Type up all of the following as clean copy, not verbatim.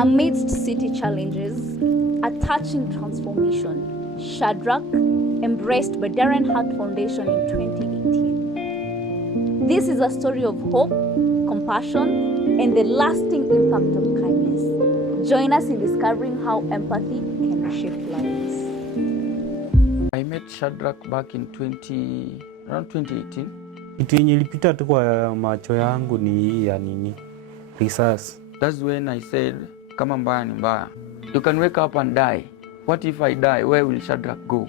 Amidst city challenges, a touching transformation, Shadrack, embraced by Darren Hart Foundation in 2018. This is a story of hope, compassion, and the lasting impact of kindness. Join us in discovering how empathy can reshape lives. I met Shadrack back in around 2018. Kitu yenye ilipita tu kwa macho yangu ni hii ya nini? Risasi. That's when I said, kama mbaya ni mbaya. You can wake up and die. What if I die? Where will Shadrack go?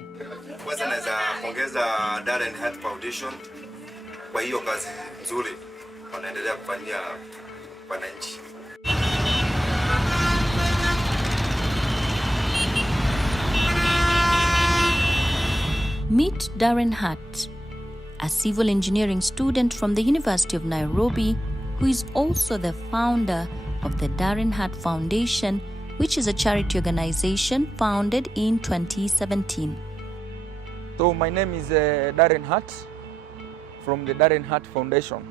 Kwanza naweza pongeza Darren Hart Foundation kwa hiyo kazi nzuri wanaendelea kufanyia wananchi. Meet Darren Hart, a civil engineering student from the University of Nairobi, who is also the founder of the Darren Hart Foundation, which is a charity organization founded in 2017. So my name is Darren Hart from the Darren Hart Foundation.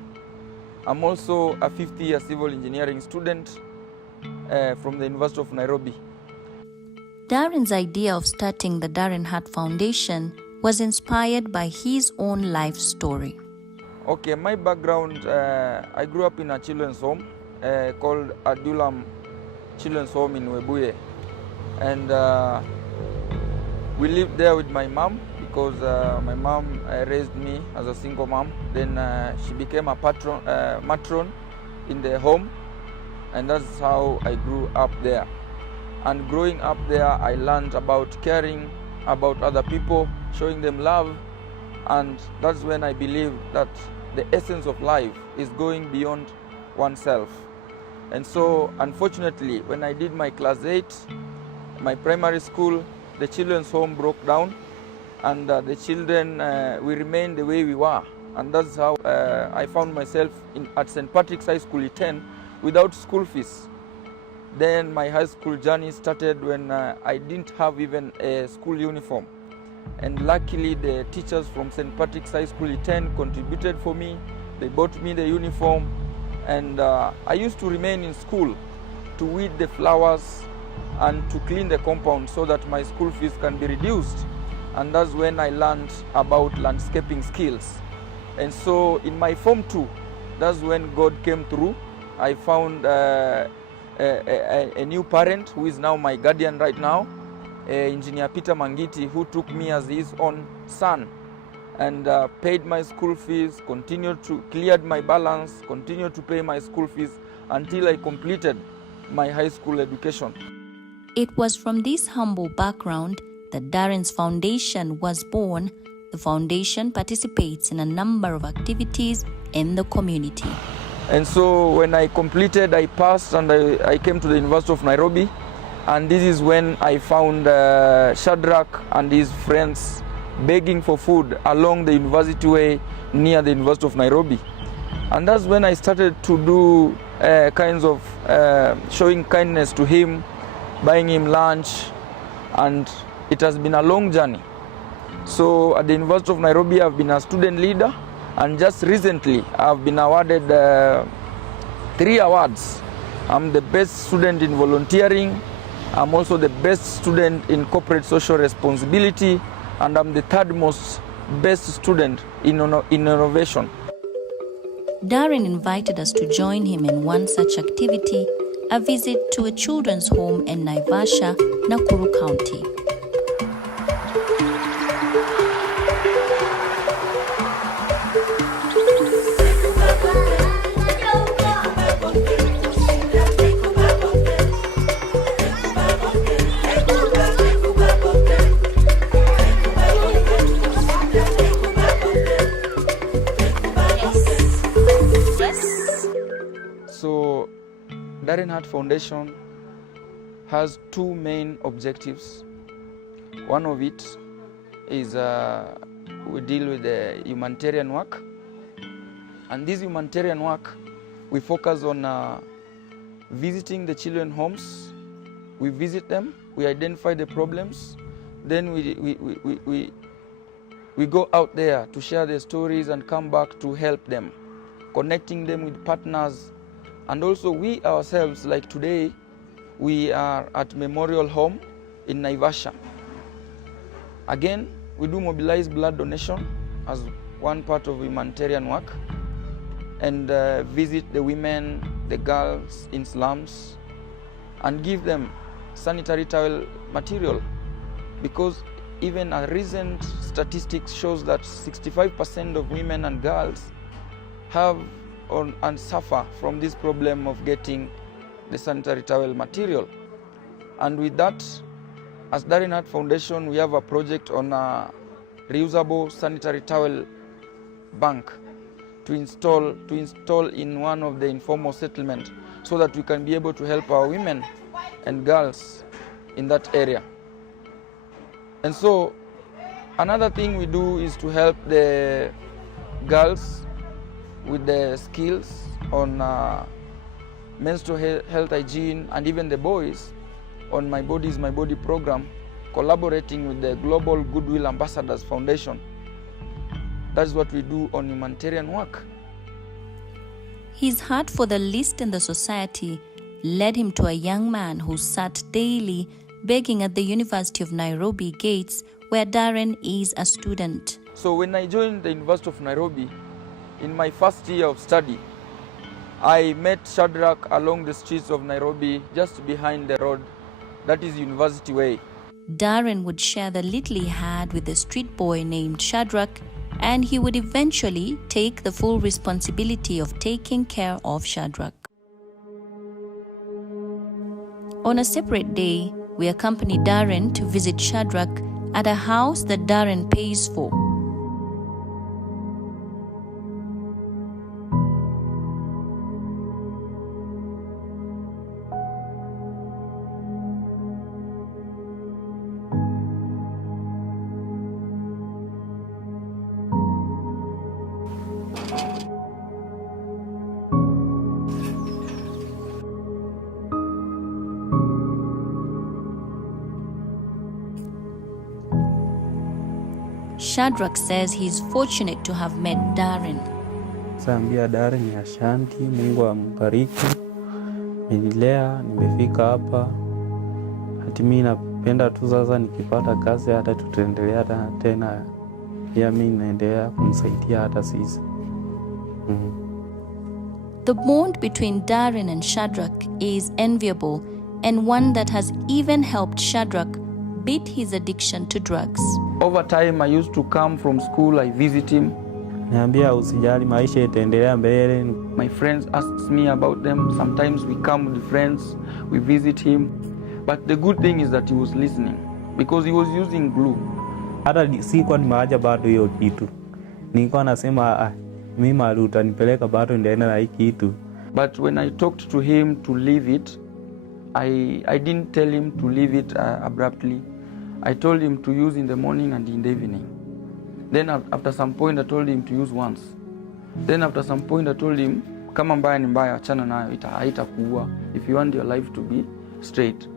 I'm also a 50-year civil engineering student from the University of Nairobi. Darren's idea of starting the Darren Hart Foundation was inspired by his own life story. Okay, my background, I grew up in a children's home called Adulam Children's Home in Webuye. And we lived there with my mom because my mom raised me as a single mom. Then she became a matron in the home, and that's how I grew up there. And growing up there, I learned about caring about other people, showing them love, and that's when I believed that the essence of life is going beyond oneself. And so, unfortunately, when I did my class 8, my primary school, the children's home broke down, and the children, we remained the way we were. And that's how I found myself at St. Patrick's High School 10 without school fees. Then my high school journey started when I didn't have even a school uniform. And luckily the teachers from St. Patrick's High School 10 contributed for me. They bought me the uniform, and I used to remain in school to weed the flowers and to clean the compound so that my school fees can be reduced. And that's when I learned about landscaping skills. And so in my Form 2, that's when God came through. I found a new parent who is now my guardian right now, Engineer Peter Mangiti, who took me as his own son and paid my school fees, cleared my balance, continued to pay my school fees until I completed my high school education. It was from this humble background that Darren's foundation was born. The foundation participates in a number of activities in the community. And so when I completed, I passed, and I came to the University of Nairobi. And this is when I found Shadrack and his friends begging for food along the university way near the University of Nairobi. And that's when I started to do kinds of showing kindness to him, buying him lunch, and it has been a long journey. So at the University of Nairobi, I've been a student leader, and just recently I've been awarded 3 awards. I'm the best student in volunteering, I'm also the best student in corporate social responsibility, and I'm the 3rd most best student in innovation. Darren invited us to join him in one such activity, a visit to a children's home in Naivasha, Nakuru County. So Darren Hart Foundation has 2 main objectives. One of it is we deal with the humanitarian work. And this humanitarian work, we focus on visiting the children homes. We visit them, we identify the problems, then we go out there to share their stories and come back to help them, connecting them with partners. And also we ourselves, like today, we are at Memorial Home in Naivasha. Again, we do mobilize blood donation as one part of humanitarian work, and visit the women, the girls in slums, and give them sanitary towel material, because even a recent statistics shows that 65% of women and girls have and suffer from this problem of getting the sanitary towel material. And with that, as Darren Hart Foundation, we have a project on a reusable sanitary towel bank to install in one of the informal settlements, so that we can be able to help our women and girls in that area. And so another thing we do is to help the girls with the skills on menstrual health hygiene, and even the boys on My Body is My Body program, collaborating with the Global Goodwill Ambassadors Foundation. That's what we do on humanitarian work. His heart for the least in the society led him to a young man who sat daily begging at the University of Nairobi gates, where Darren is a student. So when I joined the University of Nairobi, in my first year of study, I met Shadrack along the streets of Nairobi, just behind the road, that is University Way. Darren would share the little he had with a street boy named Shadrack, and he would eventually take the full responsibility of taking care of Shadrack. On a separate day, we accompany Darren to visit Shadrack at a house that Darren pays for. Shadrack says he's fortunate to have met Darren. Sambia Darren ni ashanti, Mungu ambariki. Nililea, nimefika hapa. Hati mimi napenda tu sasa nikipata kazi hata tutaendelea tena. Pia mimi naendelea kumsaidia hata sisi. The bond between Darren and Shadrack is enviable, and one that has even helped Shadrack beat his addiction to drugs. Over time, I used to come from school, I visit him. Niambia usijali, maisha itaendelea mbele. My friends ask me about them. Sometimes we come with friends, we visit him. But the good thing is that he was listening, because he was using glue. Hata sikuwa nimeacha bado hiyo kitu. Nilikuwa nasema mimi mahali utanipeleka bado ndaenda na hii kitu. But when I talked to him to leave it, I didn't tell him to leave it abruptly. I told him to use in the morning and in the evening. Then after some point I told him to use once. Then after some point I told him, kama mbaya ni mbaya, achana nayo, haitakuua, if you want your life to be straight.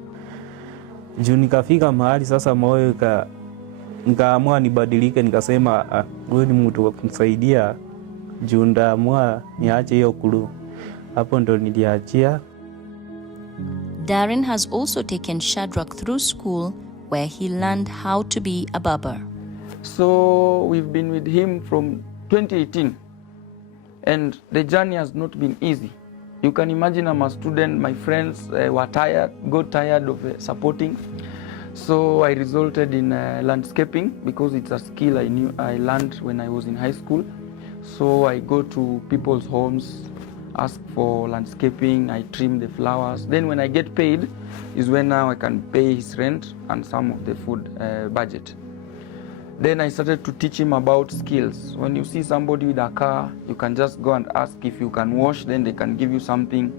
Juu nikafika mahali sasa moyo nikaamua nibadilike, nikasema wewe ni mtu wa kumsaidia, juu ndaamua niache hiyo kulu. Hapo ndo niliachia. Darren has also taken Shadrack through school, where he learned how to be a barber. So we've been with him from 2018, and the journey has not been easy. You can imagine, I'm a student, my friends got tired of supporting. So I resulted in landscaping, because it's a skill I learned when I was in high school. So I go to people's homes, ask for landscaping, I trim the flowers. Then when I get paid is when now I can pay his rent and some of the food budget. Then I started to teach him about skills. When you see somebody with a car, you can just go and ask if you can wash, then they can give you something.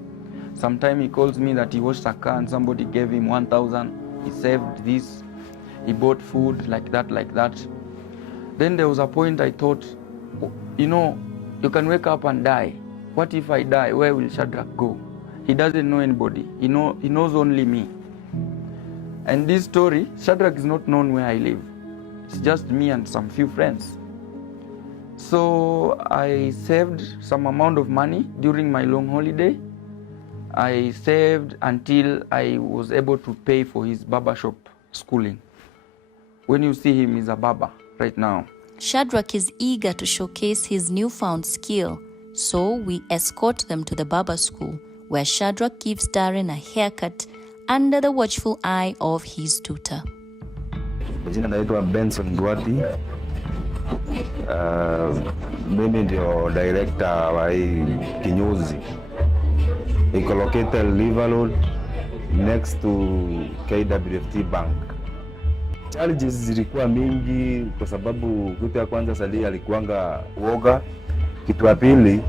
Sometime he calls me that he washed a car and somebody gave him 1,000. He saved this, he bought food, like that. Then there was a point I thought, you can wake up and die. What if I die? Where will Shadrack go? He doesn't know anybody. He knows only me. And this story, Shadrack is not known where I live. It's just me and some few friends. So I saved some amount of money during my long holiday. I saved until I was able to pay for his barbershop schooling. When you see him, he's a barber right now. Shadrack is eager to showcase his newfound skill, so we escort them to the barber school, where Shadrack gives Darren a haircut under the watchful eye of his tutor. Jina naitwa Benson Duati. Mimi ndio director wa hii kinyozi. Iko located River Road next to KWFT Bank. Challenges zilikuwa mingi kwa sababu kitu ya kwanza Sali alikuanga uoga. Kitu ya pili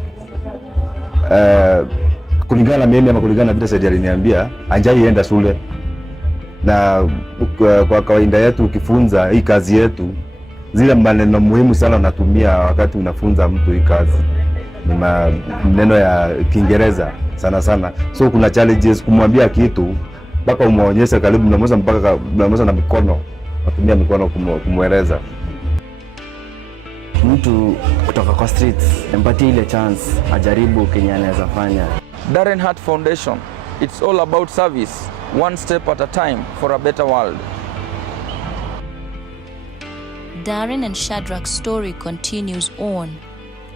kulingana na mimi ama kulingana na vile Sali aliniambia hajaienda shule. Na kwa kawaida yetu ukifunza hii kazi yetu, zile maneno muhimu sana unatumia wakati unafunza mtu hii kazi ni maneno ya Kiingereza sana sana. So kuna challenges kumwambia kitu mpaka umuonyeshe karibu mnamoza na mikono, natumia mikono kumweleza. Mtu kutoka kwa streets empatie ile chance ajaribu kenye anaweza fanya. Darren Hart Foundation, it's all about service, one step at a time for a better world. Darren and Shadrack's story continues on,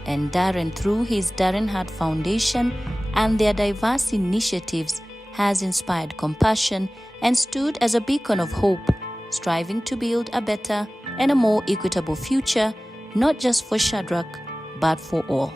and Darren, through his Darren Hart Foundation and their diverse initiatives, has inspired compassion and stood as a beacon of hope, striving to build a better and a more equitable future, not just for Shadrack, but for all.